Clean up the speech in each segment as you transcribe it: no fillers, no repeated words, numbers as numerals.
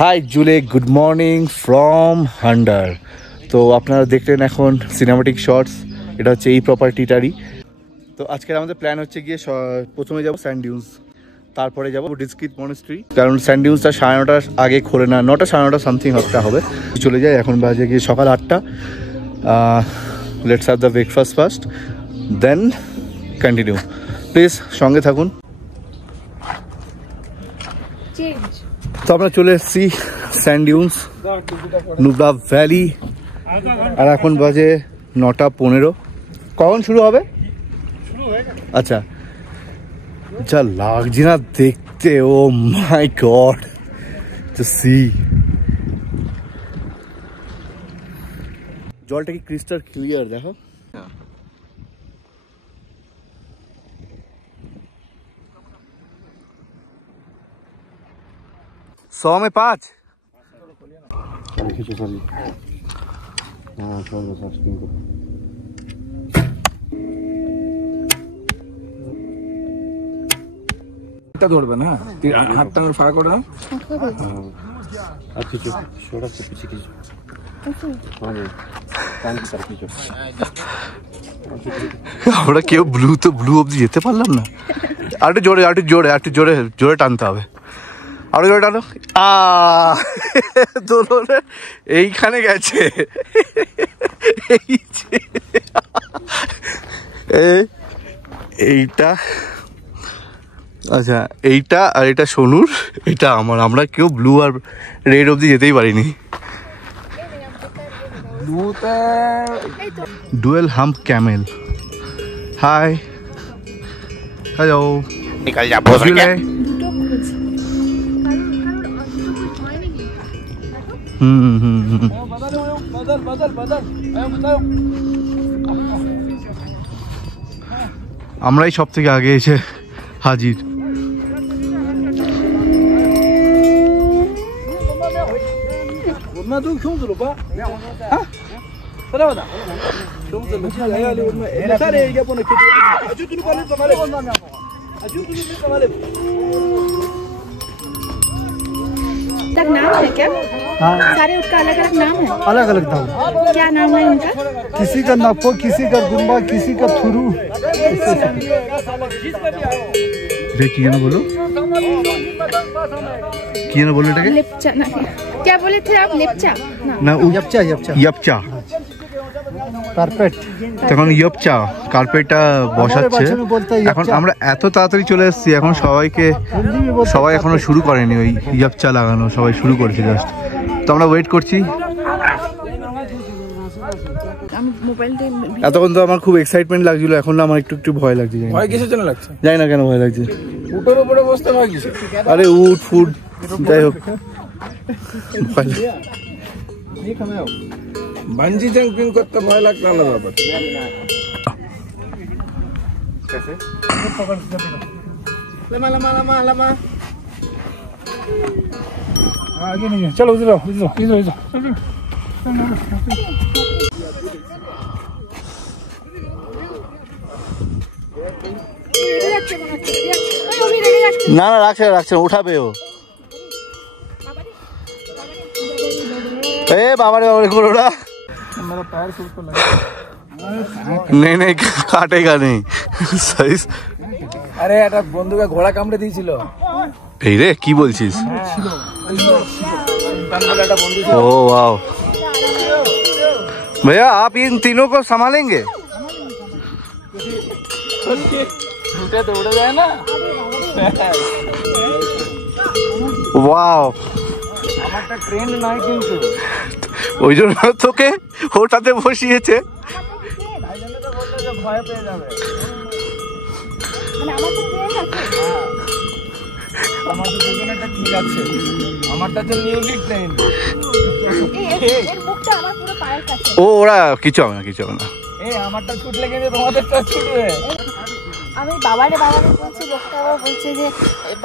High Julley, good morning from Hunder. তো আপনারা দেখলেন এখন সিনেমাটিক শর্টস, এটা হচ্ছে এই প্রপার্টিটারই। তো আজকের আমাদের প্ল্যান হচ্ছে গিয়ে প্রথমে যাবো স্যান্ড ডিউন্স, তারপরে যাবো ডিসক্রিট মনেস্ট্রি, কারণ স্যান্ড ডিউন্সটা 9:30 আগে খোলে না, 9টা 9:30 সামথিং হপ্তা হবে। চলে যায়, এখন বাজে গিয়ে সকাল 8টা। Let's have the breakfast first, then continue. Please সঙ্গে থাকুন। তো আমরা চলে এসেছি স্যান্ড ডিউন্স, নুব্রা ভ্যালি, আর এখন বাজে 9:15। কখন শুরু হবে? আচ্ছা, যা লাগছে না দেখতে, ও মাই গড, দ্য সি। জলটা কি ক্রিস্টাল ক্লিয়ার, দেখো। 100 में 5। ধরবে না, হাতটা ফাঁকা করে দাও। আমরা কেউ ব্লু অব্দি যেতে পারলাম না। আরেকটু জোরে, একটু জোরে, একটু জোরে জোরে টানতে হবে। আরো জোরে টানো। দোলনে এইখানে গেছে, এইটা। আচ্ছা, এইটা আর এটা সোনুর, এটা আমার। আমরা কেউ ব্লু আর রেড অব্দি যেতেই পারিনি। Dual hump camel. Hi, hello, নিকল যা বসলে। আমরাই সব থেকে আগে এসে হাজির। नाम है क्या? हाँ। सारे उसका अलग अलग नाम है? अलग अलग नाम। क्या नाम है उनका? किसी का नपो, किसी का गुम्बा, किसी का थुरू। কি যেন বলো, কি যেন বলো এটাকে? लेप्चा ना, क्या बोले थे आप? लेप्चा না, यपचा यपचा ইয়াপচা। कारपेट। তখন ইয়পচা কার্পেটটা বসাচ্ছে। এখন আমরা এত তাড়াতাড়ি চলে এসেছি, এখন সবাই এখনো শুরু করেনি ওই ইয়পচা লাগানো, সবাই শুরু করেছে জাস্ট। তো আমরা ওয়েট করছি। এতক্ষণ তো আমার খুব এক্সাইটমেন্ট লাগছিল, এখন না আমার একটু একটু ভয় লাগছে। ভয় কিসের জন্য লাগছে জানি না কেন ভয় লাগছে। উটের উপরে বসতে ভয় কিসের? আরে উট ফুট যাই হোক, বানজি জাম্পিং করতে ভয় লাগতো, আলাদা ব্যাপার। लमा लमा लमा लमा आगे नहीं है, चलो इधर इधर इधर इधर। না না, রাখছে রাখছে, উঠাবে ও। ए बाबा रे करो ना, मेरा पैर से उसको लगा। नहीं नहीं काटेगा नहीं सही। আরে একটা বন্ধুকে ঘোড়া কামড়ে দিয়েছিল। এই রে কি বলছিস? ओ वाओ, भैया आप इन तीनों को संभालेंगे? উঠে তো উড়ে যায় না। वाओ, আমারটা ট্রেন্ড নয় কিন্তু, ওই জন্য তোকে ওটাতে বসিয়েছে। ভয় পেয়ে যাবে। আমাদের দুজনেরটা ঠিক আছে, আমারটা তো নিউলি ট্রেন্ড। ও ওরা কিছু হবে না, কিছু হবে না। এই আমারটা ছুটলে কিন্তু তোমাদেরটা ছুটবে। আমি বাবারে বাবারে বলছি, লোকটা আবার বলছে যে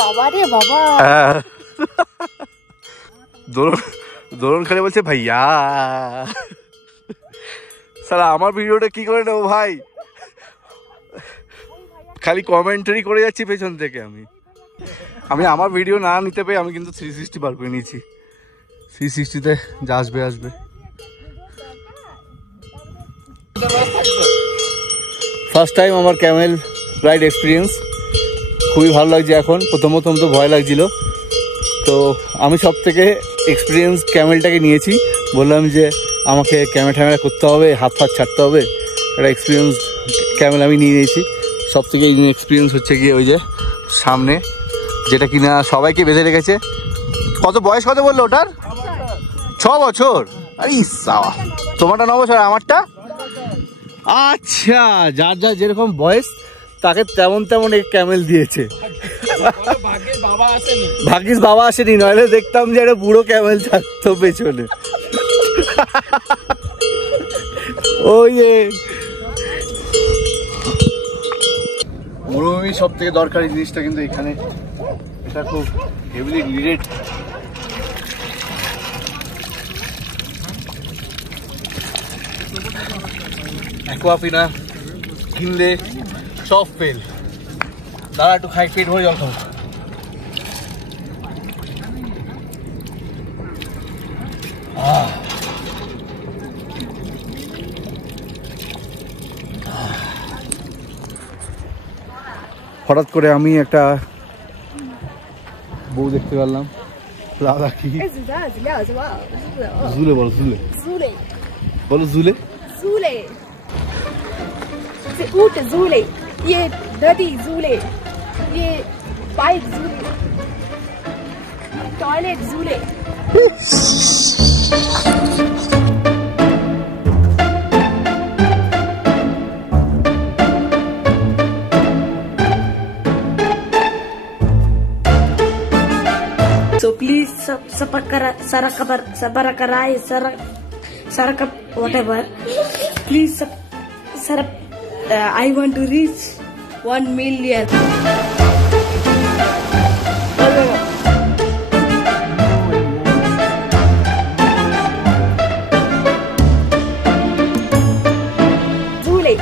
বাবারে বাবা। দোলন খালি বলছে ভাইয়া। সালা আমার ভিডিওটা কি করে নেবো ভাই? খালি কমেন্টারি করে যাচ্ছি পেছন থেকে। আমি আমার ভিডিও না নিতে পেয়ে আমি কিন্তু 360 বার করে নিয়েছি। 360-তে যা আসবে আসবে। ফার্স্ট টাইম আমার ক্যামেল রাইড এক্সপিরিয়েন্স, খুবই ভালো লাগছে। এখন প্রথম তো ভয় লাগছিল, তো আমি সব থেকে এক্সপিরিয়েন্স ক্যামেলটাকে নিয়েছি। বললাম যে আমাকে ক্যামেরা করতে হবে, হাত ছাড়তে হবে, একটা এক্সপিরিয়েন্স ক্যামেল আমি নিয়ে নিয়েছি। সব থেকে এক্সপিরিয়েন্স হচ্ছে গিয়ে ওই যে সামনে যেটা কিনা সবাইকে বেঁধে রেখেছে। কত বয়স কত বললো ওটার? 6 বছর। আরে সাওয়া, তোমারটা 9 বছর, আমারটা? আচ্ছা, যার যার যেরকম বয়স তাকে তেমন এক ক্যামেল দিয়েছে। ভাগ্যিস বাবা আসেনি, নইলে দেখতাম যে একটা বুড়ো ক্যামেল থাকতো পেছনে। ওই মরুভূমি সব থেকে দরকারি জিনিসটা কিন্তু এখানে, এটা খুব হেভিলি নিডেড। অ্যাকোয়াপিনা কিনলে সব ফেল। দাঁড়া একটু খাই, পেট ভরে জল খাবো। হঠাৎ করে আমি একটা বউ দেখতে পারলাম, দাদা কি জুলে বলো, জুলে বলো, জুলে Zule. C'est ऊँट Zule. ये नदी Zule. ये bike Zule. Toilet Zule. So please whatever. Please I want to reach 1 million. Zule.